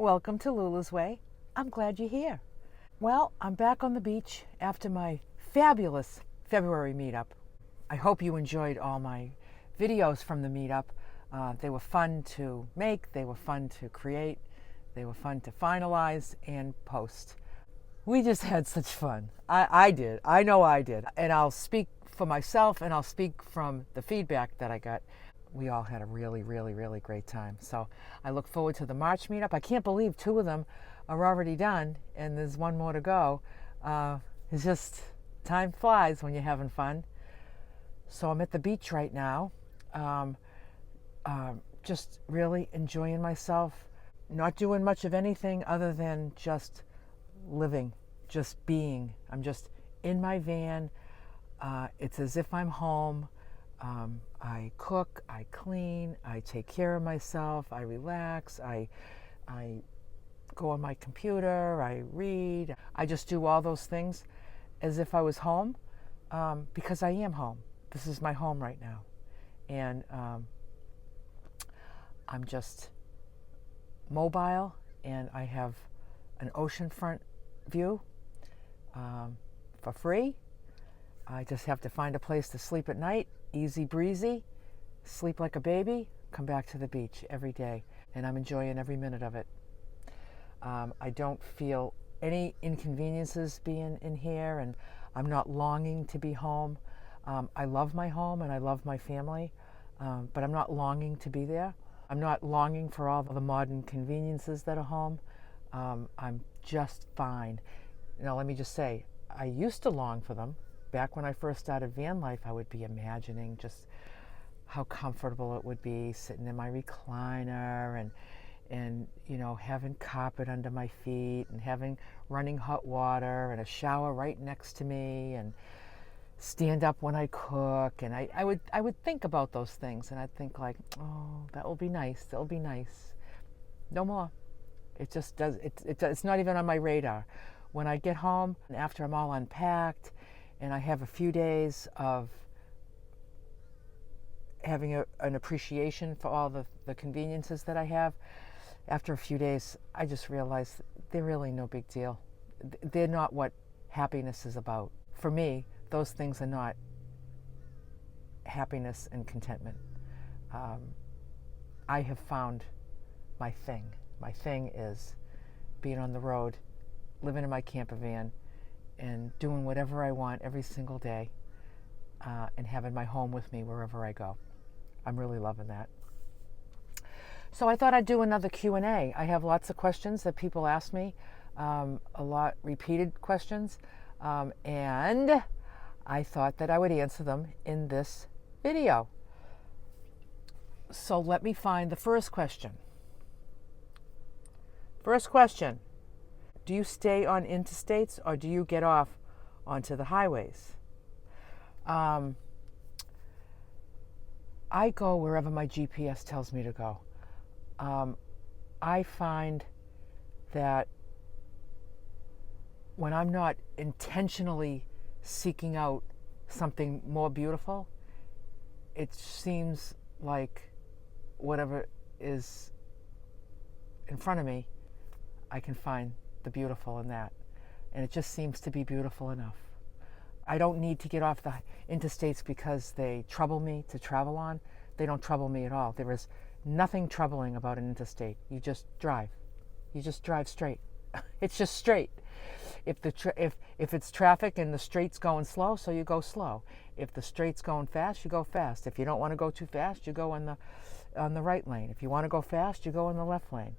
Welcome to Lulu's Way. I'm glad you're here. Well, I'm back on the beach after my fabulous February meetup. I hope you enjoyed all my videos from the meetup. They were fun to make, they were fun to create, they were fun to finalize and post. We just had such fun. I did. I know I did. And I'll speak for myself and I'll speak from the feedback that I got. We all had a really, really, really great time. So I look forward to the March meetup. I can't believe 2 of them are already done and there's 1 more to go. It's just, time flies when you're having fun. So I'm at the beach right now, just really enjoying myself, not doing much of anything other than just living, just being. I'm just in my van. It's as if I'm home. I cook, I clean, I take care of myself, I relax, I go on my computer, I read. I just do all those things as if I was home, because I am home. This is my home right now. And I'm just mobile, and I have an oceanfront view for free. I just have to find a place to sleep at night. Easy breezy, sleep like a baby, come back to the beach every day, and I'm enjoying every minute of it. I don't feel any inconveniences being in here, and I'm not longing to be home. I love my home and I love my family, but I'm not longing to be there. I'm not longing for all the modern conveniences that are home. I'm just fine. Now, let me just say, I used to long for them. Back when I first started van life, I would be imagining just how comfortable it would be sitting in my recliner and you know, having carpet under my feet and having running hot water and a shower right next to me and stand up when I cook. And I would think about those things, and I'd think like, oh, that will be nice. That'll be nice. No more. It just does. It's not even on my radar. When I get home and after I'm all unpacked, and I have a few days of having an appreciation for all the conveniences that I have, after a few days, I just realize they're really no big deal. They're not what happiness is about. For me, those things are not happiness and contentment. I have found my thing. My thing is being on the road, living in my camper van, and doing whatever I want every single day, and having my home with me wherever I go. I'm really loving that. So I thought I'd do another Q&A. I have lots of questions that people ask me, a lot repeated questions, and I thought that I would answer them in this video. So let me find the first question. First question. Do you stay on interstates or do you get off onto the highways? I go wherever my GPS tells me to go. I find that when I'm not intentionally seeking out something more beautiful, it seems like whatever is in front of me, I can find the beautiful in that. And it just seems to be beautiful enough. I don't need to get off the interstates because they trouble me to travel on. They don't trouble me at all. There is nothing troubling about an interstate. You just drive. You just drive straight. It's just straight. If it's traffic and the straight's going slow, so you go slow. If the straight's going fast, you go fast. If you don't want to go too fast, you go on the right lane. If you want to go fast, you go in the left lane.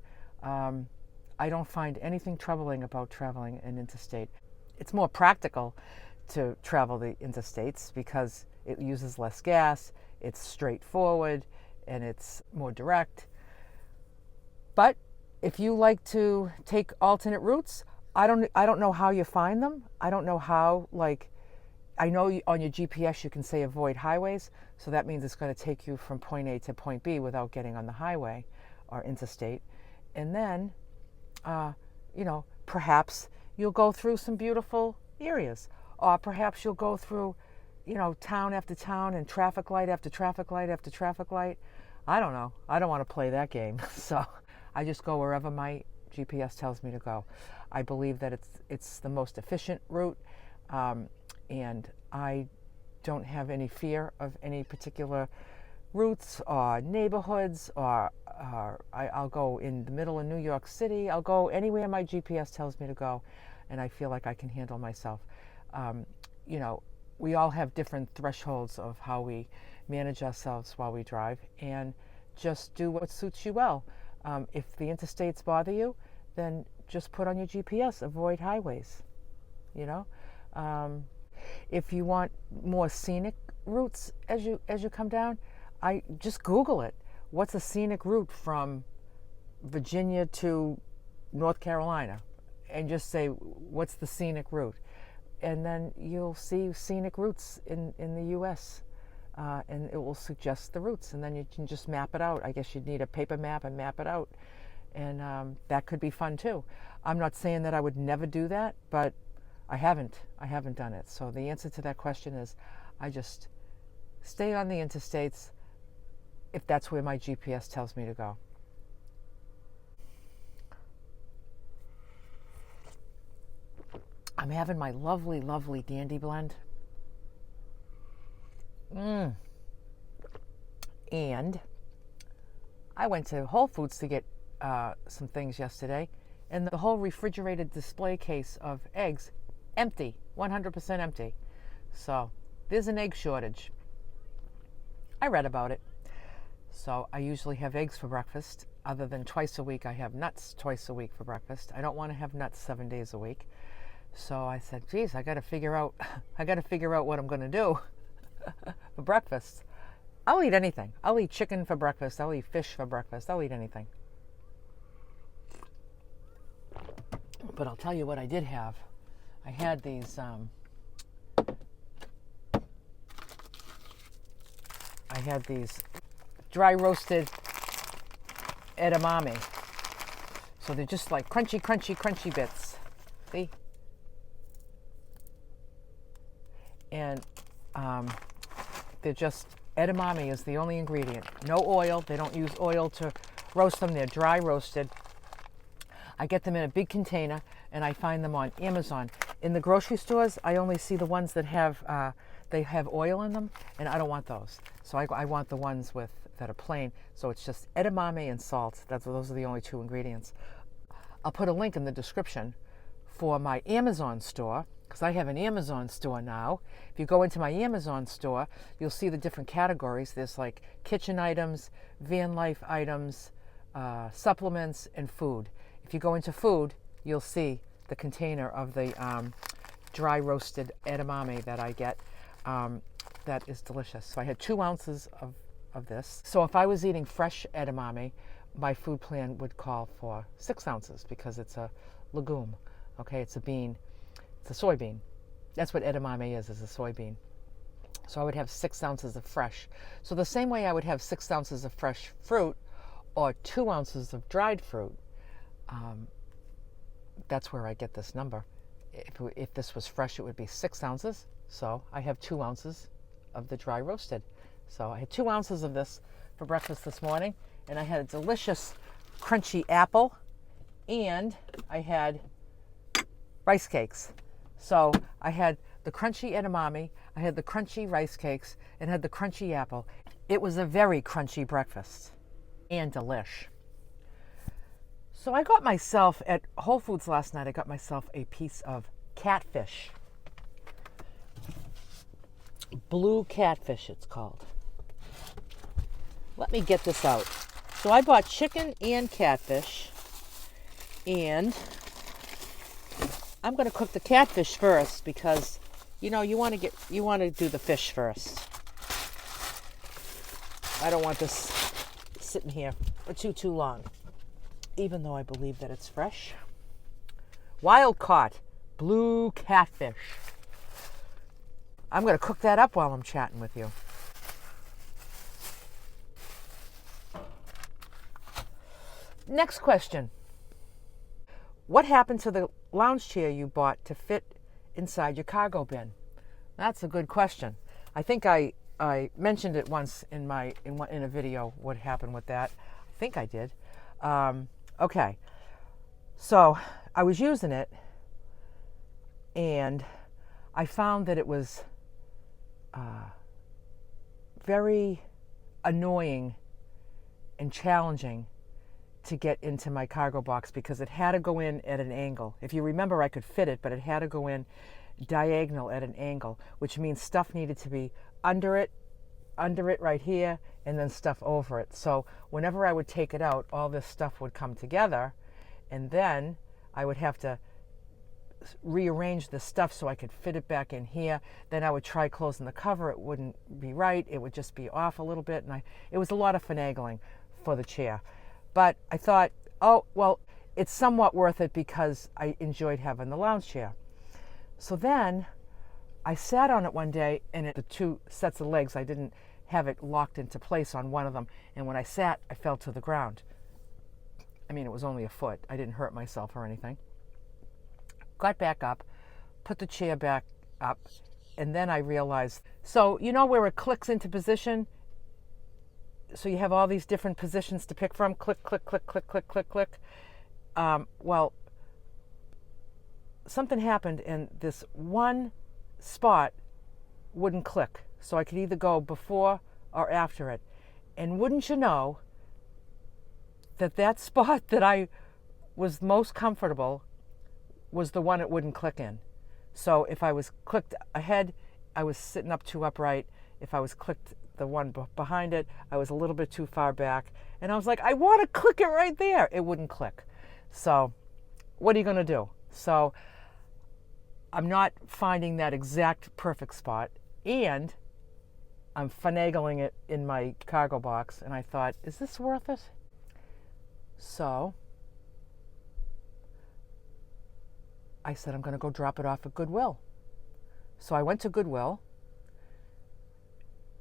I don't find anything troubling about traveling an interstate. It's more practical to travel the interstates because it uses less gas, it's straightforward, and it's more direct. But if you like to take alternate routes, I don't know how you find them. I don't know how, I know on your GPS you can say avoid highways, so that means it's going to take you from point A to point B without getting on the highway or interstate. And then perhaps you'll go through some beautiful areas, or perhaps you'll go through, town after town and traffic light after traffic light after traffic light. I don't know. I don't want to play that game. So I just go wherever my GPS tells me to go. I believe that it's the most efficient route, and I don't have any fear of any particular routes or neighborhoods, or I'll go in the middle of New York City. I'll go anywhere my GPS tells me to go, and I feel like I can handle myself. You know, we all have different thresholds of how we manage ourselves while we drive, and just do what suits you well. If the interstates bother you, then just put on your GPS, avoid highways, you know. If you want more scenic routes as you come down, I just Google it. What's a scenic route from Virginia to North Carolina? And just say, what's the scenic route? And then you'll see scenic routes in the U.S., and it will suggest the routes, and then you can just map it out. I guess you'd need a paper map and map it out, and that could be fun too. I'm not saying that I would never do that, but I haven't done it. So the answer to that question is, I just stay on the interstates if that's where my GPS tells me to go. I'm having my lovely, lovely Dandy blend. And I went to Whole Foods to get some things yesterday, and the whole refrigerated display case of eggs, empty, 100% empty. So there's an egg shortage. I read about it. So I usually have eggs for breakfast. Other than twice a week, I have nuts twice a week for breakfast. I don't want to have nuts 7 days a week. So I said, geez, I got to figure out what I'm going to do for breakfast. I'll eat anything. I'll eat chicken for breakfast. I'll eat fish for breakfast. I'll eat anything. But I'll tell you what I did have. I had these, dry roasted edamame. So they're just like crunchy, crunchy, crunchy bits. See? And they're just, edamame is the only ingredient. No oil. They don't use oil to roast them. They're dry roasted. I get them in a big container, and I find them on Amazon. In the grocery stores, I only see the ones that have they have oil in them, and I don't want those. So I want the ones that are plain. So it's just edamame and salt. Those are the only two ingredients. I'll put a link in the description for my Amazon store, because I have an Amazon store now. If you go into my Amazon store, you'll see the different categories. There's like kitchen items, Vanlife items, supplements, and food. If you go into food, you'll see the container of the dry roasted edamame that I get. That is delicious. So I had 2 ounces of this. So if I was eating fresh edamame, my food plan would call for 6 ounces, because it's a legume. Okay, it's a bean. It's a soybean. That's what edamame is a soybean. So I would have 6 ounces of fresh. So the same way I would have 6 ounces of fresh fruit or 2 ounces of dried fruit, that's where I get this number. If this was fresh, it would be 6 ounces. So I have 2 ounces of the dry roasted. So I had 2 ounces of this for breakfast this morning, and I had a delicious crunchy apple, and I had rice cakes. So I had the crunchy edamame, I had the crunchy rice cakes, and had the crunchy apple. It was a very crunchy breakfast, and delish. So I got myself, at Whole Foods last night, I got myself a piece of catfish. Blue catfish, it's called. Let me get this out. So I bought chicken and catfish, and I'm going to cook the catfish first, because you want to do the fish first. I don't want this sitting here for too long, even though I believe that it's fresh. Wild caught blue catfish. I'm going to cook that up while I'm chatting with you. Next question. What happened to the lounge chair you bought to fit inside your cargo bin? That's a good question. I think I mentioned it once in a video, what happened with that. I think I did. Okay. So I was using it, and I found that it was very annoying and challenging to get into my cargo box because it had to go in at an angle. If you remember, I could fit it, but it had to go in diagonal at an angle, which means stuff needed to be under it right here, and then stuff over it. So whenever I would take it out, all this stuff would come together, and then I would have to rearrange the stuff so I could fit it back in here. Then I would try closing the cover. It wouldn't be right. It would just be off a little bit, and it was a lot of finagling for the chair. But I thought, oh, well, it's somewhat worth it because I enjoyed having the lounge chair. So then I sat on it one day, and the two sets of legs, I didn't have it locked into place on one of them. And when I sat, I fell to the ground. I mean, it was only a foot. I didn't hurt myself or anything. Got back up, put the chair back up, and then I realized, so you know where it clicks into position? So you have all these different positions to pick from, click, click, click, click, click, click, click. Well, something happened and this one spot wouldn't click. So I could either go before or after it. And wouldn't you know that spot that I was most comfortable was the one it wouldn't click in. So if I was clicked ahead, I was sitting up too upright. If I was clicked the one behind it, I was a little bit too far back. And I was like, I want to click it right there. It wouldn't click. So what are you going to do? So I'm not finding that exact perfect spot, and I'm finagling it in my cargo box. And I thought, is this worth it? So I said, I'm going to go drop it off at Goodwill. So I went to Goodwill,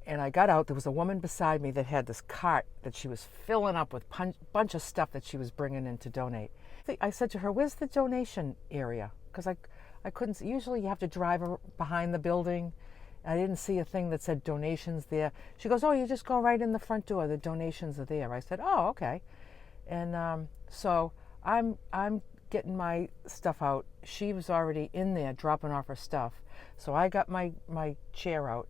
and I got out. There was a woman beside me that had this cart that she was filling up with a bunch of stuff that she was bringing in to donate. I said to her, where's the donation area? Because I couldn't see. Usually you have to drive behind the building. I didn't see a thing that said donations there. She goes, oh, you just go right in the front door. The donations are there. I said, oh, okay. And so I'm getting my stuff out. She was already in there dropping off her stuff. So I got my chair out.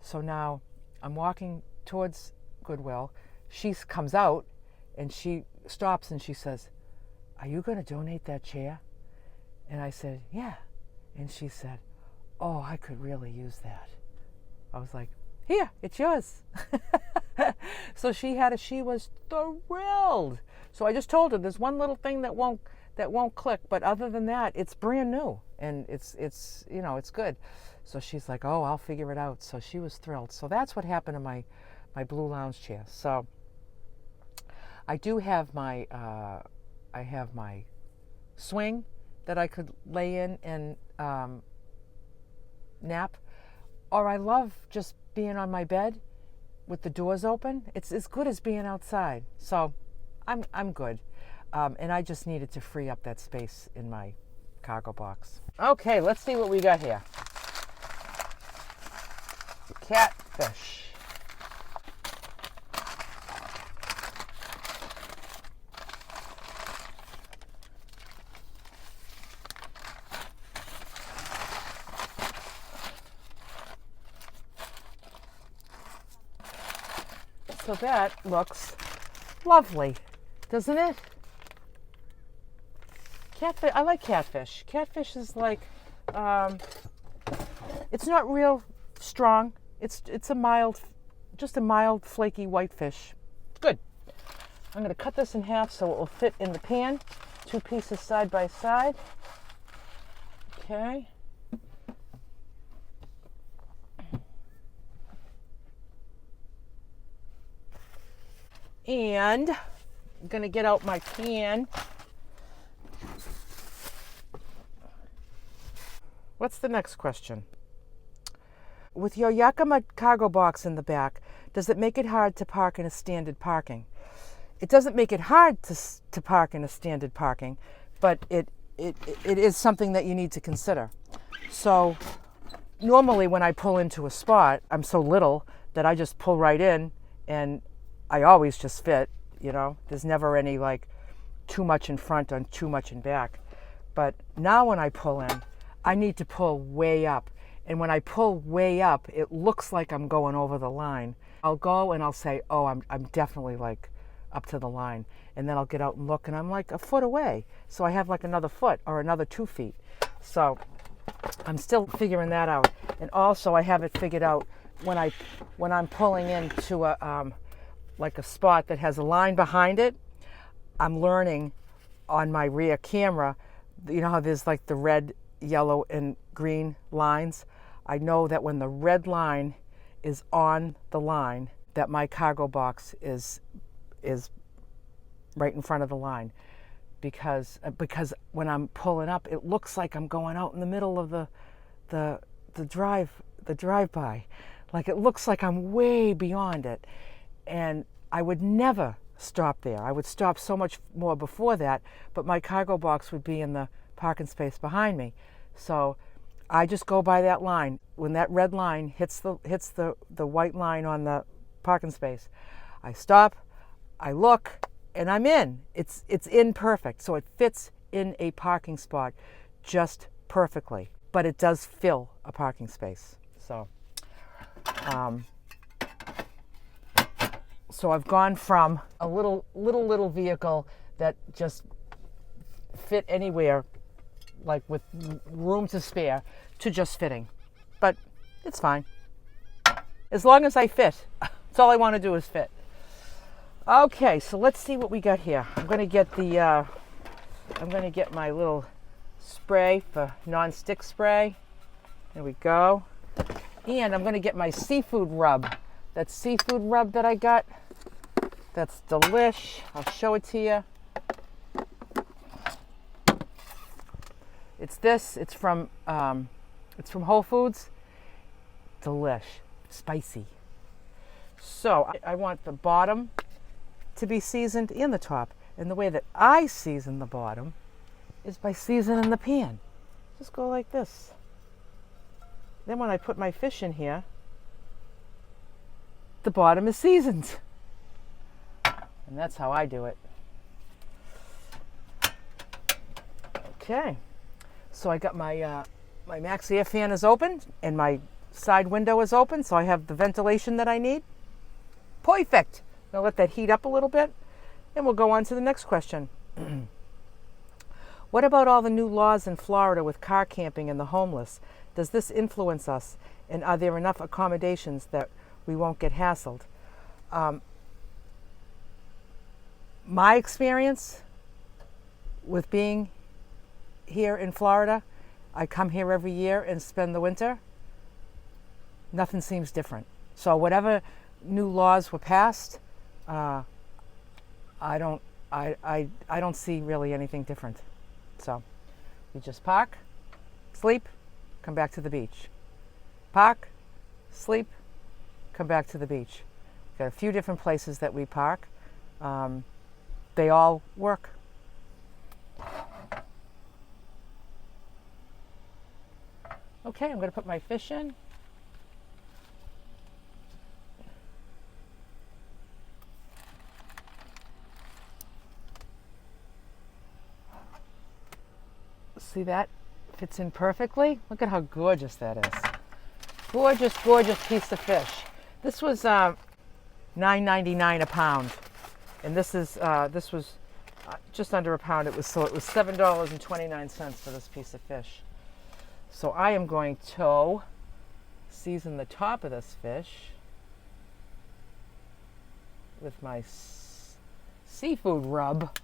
So now I'm walking towards Goodwill. She comes out and she stops and she says, are you going to donate that chair? And I said, yeah. And she said, oh, I could really use that. I was like, here, it's yours. So she was thrilled. So I just told her there's one little thing that won't click, but other than that, it's brand new and it's good. So she's like, oh, I'll figure it out. So she was thrilled. So that's what happened to my blue lounge chair. So I do have my swing that I could lay in and nap, or I love just being on my bed with the doors open. It's as good as being outside. So I'm good. And I just needed to free up that space in my cargo box. Okay, let's see what we got here. Catfish. So that looks lovely, doesn't it? Catfish, I like catfish. Catfish is like, it's not real strong. It's just a mild, flaky white fish. Good. I'm going to cut this in half so it will fit in the pan. 2 pieces side by side. Okay. And I'm going to get out my pan. What's the next question? With your Yakima cargo box in the back, does it make it hard to park in a standard parking? It doesn't make it hard to park in a standard parking, but it is something that you need to consider. So normally when I pull into a spot, I'm so little that I just pull right in and I always just fit, There's never any like too much in front or too much in back. But now when I pull in, I need to pull way up. And when I pull way up, it looks like I'm going over the line. I'll go and I'll say, oh, I'm definitely like up to the line. And then I'll get out and look and I'm like a foot away. So I have like another foot or another 2 feet. So I'm still figuring that out. And also I have it figured out when I'm pulling into a like a spot that has a line behind it. I'm learning on my rear camera, you know how there's like the red, yellow, and green lines? I know that when the red line is on the line, that my cargo box is right in front of the line. Because when I'm pulling up, it looks like I'm going out in the middle of the drive-by. Like it looks like I'm way beyond it. And I would never stop there. I would stop so much more before that, but my cargo box would be in the parking space behind me. So I just go by that line. When that red line hits the white line on the parking space, I stop, I look, and I'm in. It's in perfect. So it fits in a parking spot just perfectly. But it does fill a parking space. So I've gone from a little vehicle that just fit anywhere, like with room to spare, to just fitting. But it's fine. As long as I fit. That's all I want to do is fit. Okay, so let's see what we got here. I'm going to get my little spray for non-stick spray. There we go. And I'm going to get my seafood rub. That seafood rub that I got, that's delish. I'll show it to you. It's this. It's from Whole Foods. Delish. Spicy. So I want the bottom to be seasoned and the top. And the way that I season the bottom is by seasoning the pan. Just go like this. Then when I put my fish in here, the bottom is seasoned. And that's how I do it. Okay. So I got my Max air fan is open and my side window is open, so I have the ventilation that I need. Perfect. I'll let that heat up a little bit and we'll go on to the next question. What about all the new laws in Florida with car camping and the homeless? Does this influence us? And are there enough accommodations that we won't get hassled? My experience with being here in Florida, I come here every year and spend the winter. Nothing seems different. So whatever new laws were passed, I don't see really anything different. So we just park, sleep, come back to the beach. Park, sleep, come back to the beach. We've got a few different places that we park. They all work. Okay, I'm going to put my fish in. See that? Fits in perfectly. Look at how gorgeous that is. Gorgeous, gorgeous piece of fish. This was $9.99 a pound, and this was just under a pound. It was $7.29 for this piece of fish. So I am going to season the top of this fish with my seafood rub.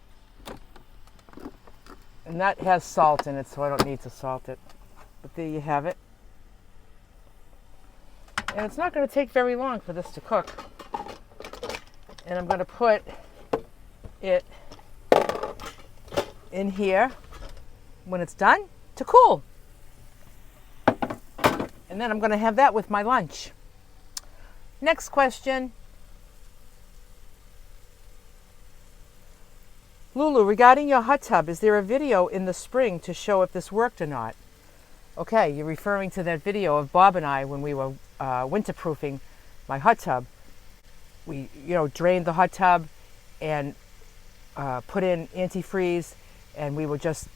And that has salt in it, so I don't need to salt it. But there you have it. And it's not going to take very long for this to cook. And I'm going to put it in here when it's done to cool. And then I'm going to have that with my lunch. Next question. Lulu, regarding your hot tub, is there a video in the spring to show if this worked or not? Okay, you're referring to that video of Bob and I when we were winterproofing my hot tub. We, drained the hot tub and put in antifreeze, and we were just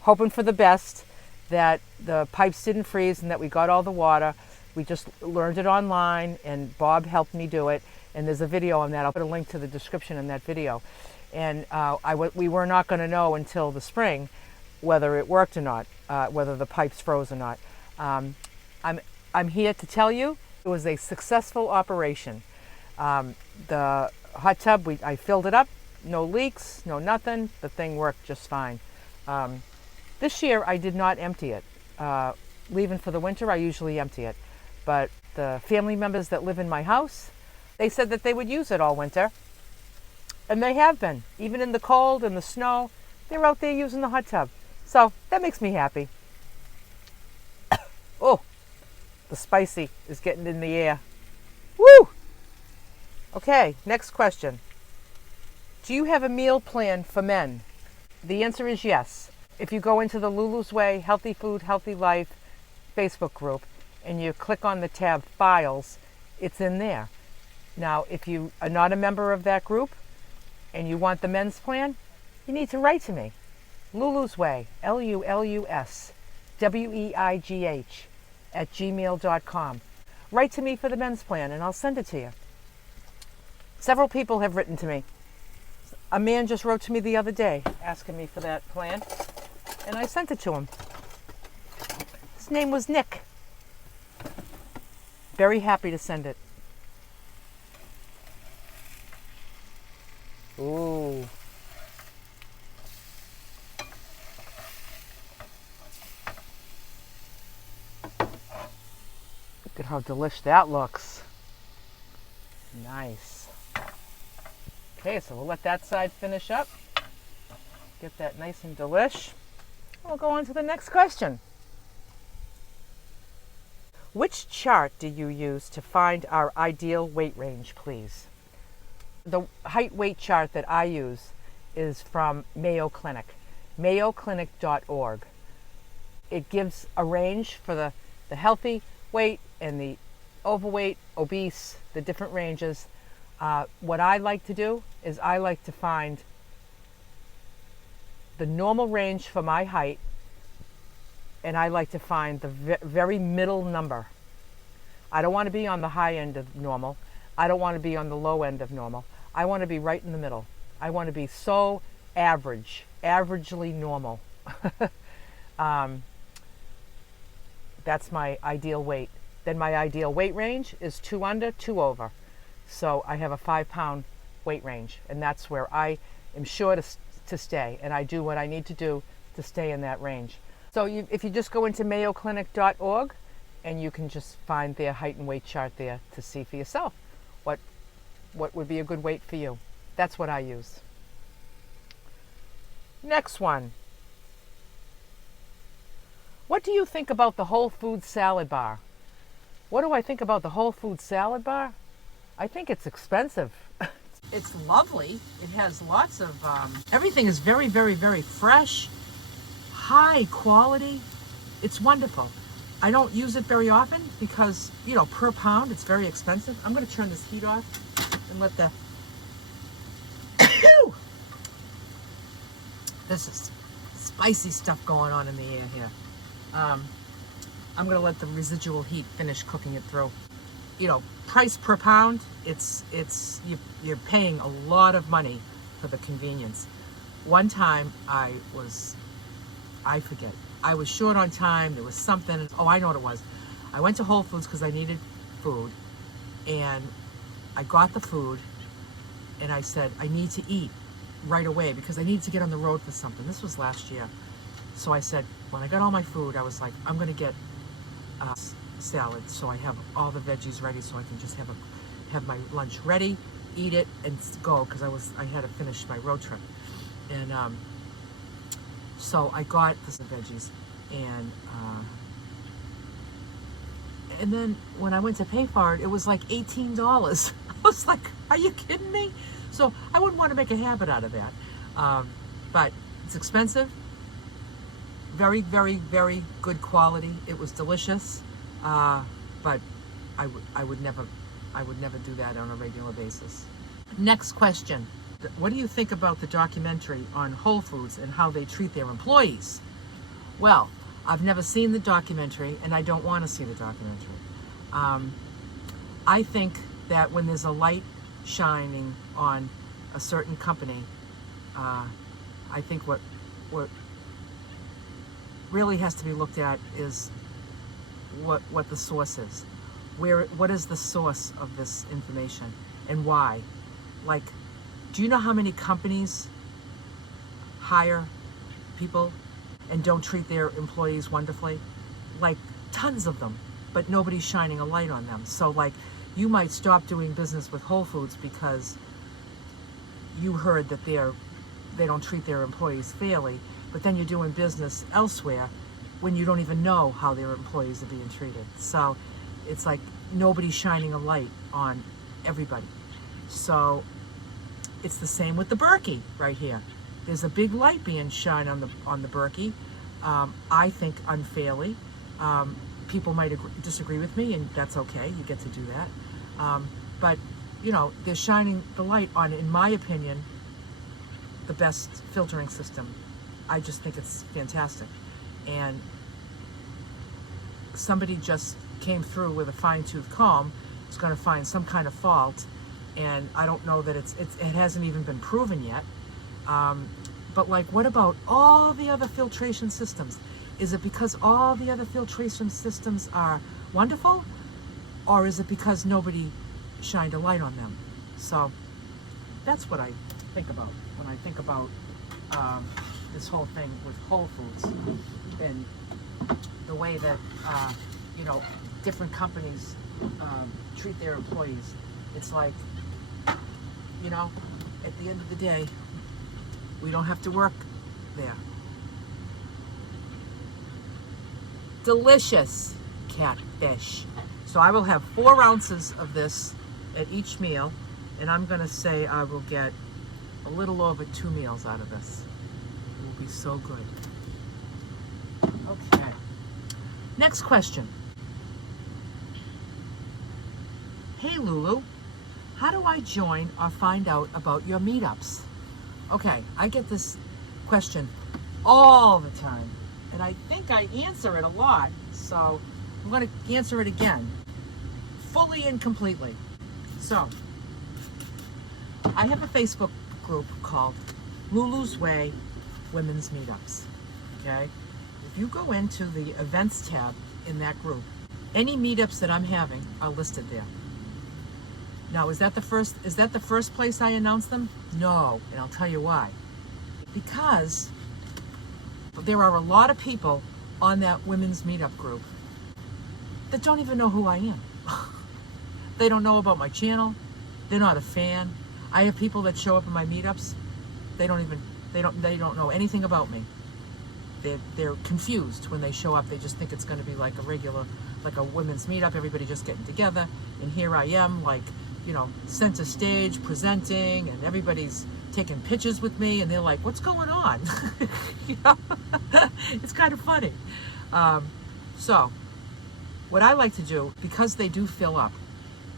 hoping for the best, that the pipes didn't freeze and that we got all the water. We just learned it online, and Bob helped me do it. And there's a video on that. I'll put a link to the description in that video. And we were not going to know until the spring whether it worked or not, whether the pipes froze or not. I'm here to tell you it was a successful operation. The hot tub, I filled it up, no leaks, no nothing. The thing worked just fine. This year I did not empty it. Leaving for the winter, I usually empty it. But the family members that live in my house, they said that they would use it all winter. And they have been. Even in the cold and the snow, they're out there using the hot tub. So that makes me happy. Oh, the spicy is getting in the air. Woo! Okay, next question. Do you have a meal plan for men? The answer is yes. If you go into the Lulu's Way Healthy Food, Healthy Life Facebook group and you click on the tab Files, it's in there. Now, if you are not a member of that group and you want the men's plan, you need to write to me. Lulu's Way, LULUSWEIGH @gmail.com. Write to me for the men's plan and I'll send it to you. Several people have written to me. A man just wrote to me the other day asking me for that plan, and I sent it to him. His name was Nick. Very happy to send it. Ooh. Look at how delish that looks. Nice. Okay, so we'll let that side finish up. Get that nice and delish. We'll go on to the next question. Which chart do you use to find our ideal weight range, please? The height weight chart that I use is from Mayo Clinic, mayoclinic.org. It gives a range for the healthy weight and the overweight, obese, the different ranges. What I like to do is I like to find the normal range for my height, and I like to find the very middle number. I don't want to be on the high end of normal. I don't want to be on the low end of normal. I want to be right in the middle. I want to be so averagely normal. That's my ideal weight. Then my ideal weight range is 2 under, 2 over. So I have a 5-pound weight range, and that's where I am sure to stay, and I do what I need to do to stay in that range. So if you just go into mayoclinic.org, and you can just find their height and weight chart there to see for yourself what would be a good weight for you. That's what I use. Next one. What do you think about the whole food salad bar? What do I think about the whole food salad bar? I think it's expensive. It's lovely. It has lots of, everything is very, very, very fresh, high quality. It's wonderful. I don't use it very often because, per pound, it's very expensive. I'm going to turn this heat off and let the, this is spicy stuff going on in the air here. I'm going to let the residual heat finish cooking it through. Price per pound, you're paying a lot of money for the convenience. One time I was short on time. There was something. Oh, I know what it was. I went to Whole Foods because I needed food, and I got the food, and I said, I need to eat right away because I needed to get on the road for something. This was last year. So I said, when I got all my food, I was like, I'm going to get salad, so I have all the veggies ready, so I can just have my lunch ready, eat it, and go, because I had to finish my road trip. And so I got the veggies, and then when I went to pay for it, it was like $18. I was like, are you kidding me? So I wouldn't want to make a habit out of that. But it's expensive. Very, very, very good quality. It was delicious. But I would never do that on a regular basis. Next question. what do you think about the documentary on Whole Foods and how they treat their employees? Well, I've never seen the documentary, and I don't want to see the documentary. I think that when there's a light shining on a certain company, I think what really has to be looked at is what the source is. What is the source of this information and why? Like, do you know how many companies hire people and don't treat their employees wonderfully? Like, tons of them, but nobody's shining a light on them. So like, you might stop doing business with Whole Foods because you heard that they don't treat their employees fairly, but then you're doing business elsewhere when you don't even know how their employees are being treated. So it's like nobody's shining a light on everybody. So it's the same with the Berkey right here. There's a big light being shined on the Berkey. I think unfairly. People might disagree with me, and that's okay. You get to do that. But you know, they're shining the light on, in my opinion, the best filtering system. I just think it's fantastic. And somebody just came through with a fine-tooth comb. Is going to find some kind of fault, and I don't know that it hasn't even been proven yet. But like, what about all the other filtration systems? Is it because all the other filtration systems are wonderful, or is it because nobody shined a light on them? So that's what I think about when I think about this whole thing with Whole Foods and the way that you know, different companies treat their employees. It's like, you know, at the end of the day, we don't have to work there. Delicious catfish. So I will have 4 ounces of this at each meal, and I'm going to say I will get a little over 2 meals out of this. It will be so good. Okay. Next question. Hey Lulu, how do I join or find out about your meetups? Okay, I get this question all the time, and I think I answer it a lot, so I'm going to answer it again, fully and completely. So, I have a Facebook group called Lulu's Way Women's Meetups, okay? If you go into the events tab in that group, any meetups that I'm having are listed there. Now, is that the first place I announce them? No, and I'll tell you why. Because there are a lot of people on that women's meetup group that don't even know who I am. They don't know about my channel. They're not a fan. I have people that show up in my meetups. They don't know anything about me. They're confused when they show up. They just think it's going to be like a women's meetup, everybody just getting together, and here I am, like, you know, center stage presenting, and everybody's taking pictures with me, and they're like, what's going on? You know? It's kind of funny. So what I like to do, because they do fill up,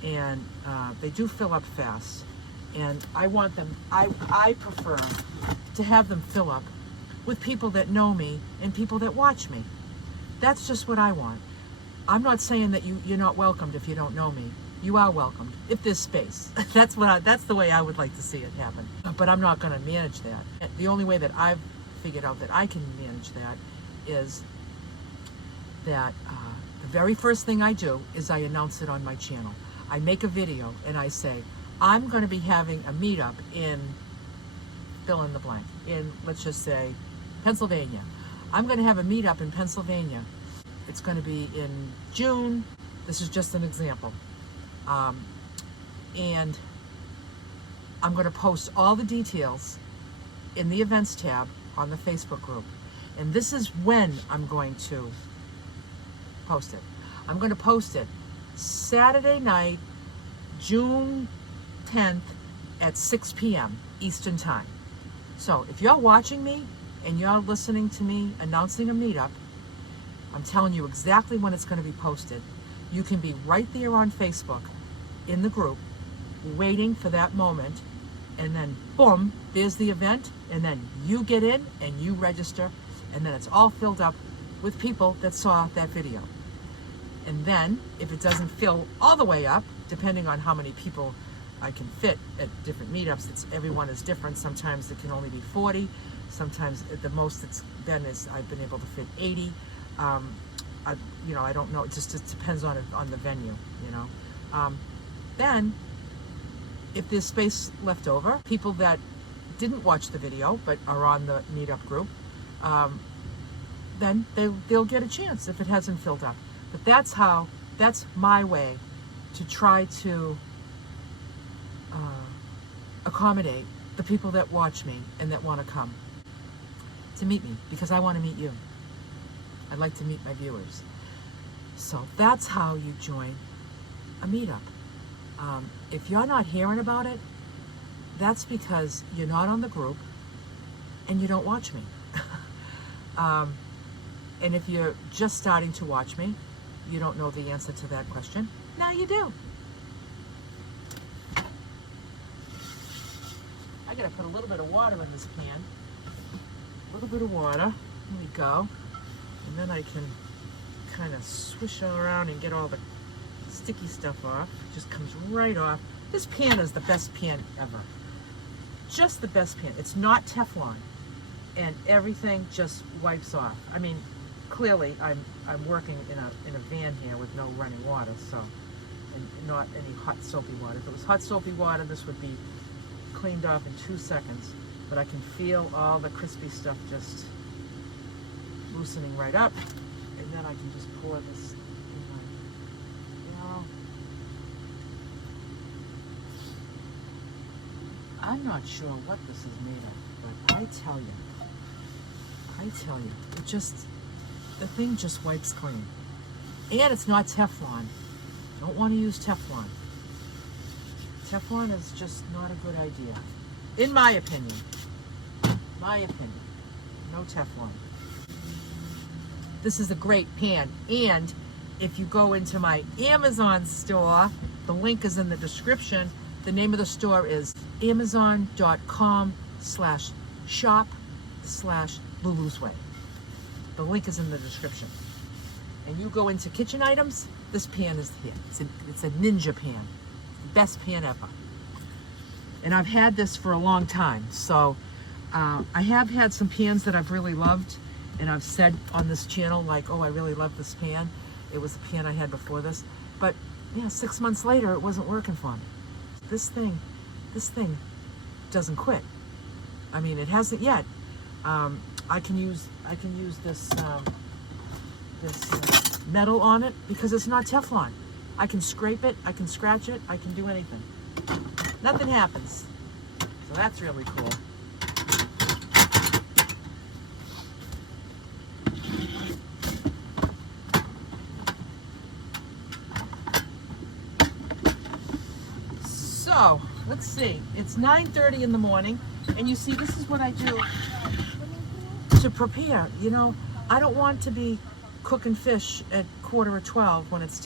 and they do fill up fast, and I want them, I prefer to have them fill up with people that know me and people that watch me. That's just what I want. I'm not saying that you're not welcomed if you don't know me. You are welcomed if there's space. That's the way I would like to see it happen. But I'm not going to manage that. The only way that I've figured out that I can manage that is that the very first thing I do is I announce it on my channel. I make a video and I say, I'm going to be having a meetup in fill in the blank, in, let's just say, Pennsylvania. I'm going to have a meetup in Pennsylvania. It's going to be in June. This is just an example. And I'm going to post all the details in the events tab on the Facebook group. And this is when I'm going to post it. I'm going to post it Saturday night, June 10th at 6 p.m. Eastern Time. So if you're watching me and you're listening to me announcing a meetup, I'm telling you exactly when it's going to be posted. You can be right there on Facebook in the group waiting for that moment and then boom, there's the event, and then you get in and you register, and then it's all filled up with people that saw that video. And then if it doesn't fill all the way up, depending on how many people I can fit at different meetups, everyone is different. Sometimes it can only be 40. Sometimes the most it's been is I've been able to fit 80. I don't know. It just depends on the venue. Then if there's space left over, people that didn't watch the video but are on the meetup group, then they'll get a chance if it hasn't filled up. But that's my way to try to accommodate the people that watch me and that want to come to meet me, because I want to meet you. I'd like to meet my viewers. So that's how you join a meetup. If you're not hearing about it, that's because you're not on the group and you don't watch me. And if you're just starting to watch me, you don't know the answer to that question. Now you do. I gotta put a little bit of water in this pan. A little bit of water. There we go. And then I can kind of swish it around and get all the sticky stuff off. It just comes right off. This pan is the best pan ever. Just the best pan. It's not Teflon, and everything just wipes off. I mean, clearly I'm working in a van here with no running water, so, and not any hot soapy water. If it was hot soapy water, this would be cleaned off in 2 seconds. But I can feel all the crispy stuff just loosening right up, and then I can just pour this in my, I'm not sure what this is made of, but I tell you, the thing just wipes clean. And it's not Teflon. Don't want to use Teflon. Teflon is just not a good idea. In my opinion. No Teflon. This is a great pan. And if you go into my Amazon store, the link is in the description. The name of the store is amazon.com/shop/Lulu's Way. The link is in the description. And you go into kitchen items, this pan is here. It's a ninja pan. Best pan ever. And I've had this for a long time. So I have had some pans that I've really loved. And I've said on this channel, like, oh, I really love this pan. It was the pan I had before this. But yeah, 6 months later, it wasn't working for me. This thing doesn't quit. I mean, it hasn't yet. I can use this metal on it because it's not Teflon. I can scrape it, I can scratch it, I can do anything. Nothing happens. So that's really cool. So, let's see. It's 9:30 in the morning, and you see, this is what I do to prepare. I don't want to be cooking fish at 11:45 when it's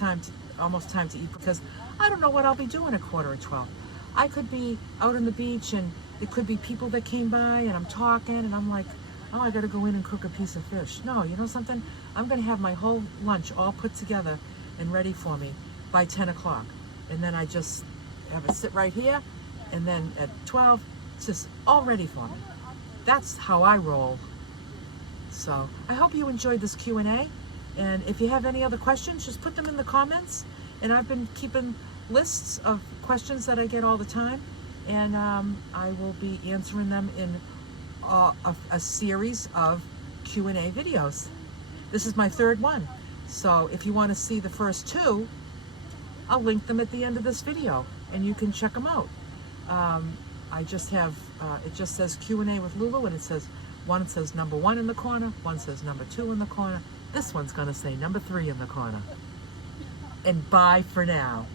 almost time to eat, because I don't know what I'll be doing at 11:45. I could be out on the beach, and it could be people that came by, and I'm talking, and I'm like, oh, I gotta go in and cook a piece of fish. No, you know something? I'm gonna have my whole lunch all put together and ready for me by 10 o'clock. And then I just have it sit right here, and then at 12, it's just all ready for me. That's how I roll. So I hope you enjoyed this Q&A, and if you have any other questions, just put them in the comments. And I've been keeping lists of questions that I get all the time, and I will be answering them in a series of Q&A videos. This is my third one, so if you want to see the first two, I'll link them at the end of this video, and you can check them out. I just have, it just says Q&A with Lulu, and it says, one says number 1 in the corner, one says number 2 in the corner. This one's gonna say number 3 in the corner. And bye for now.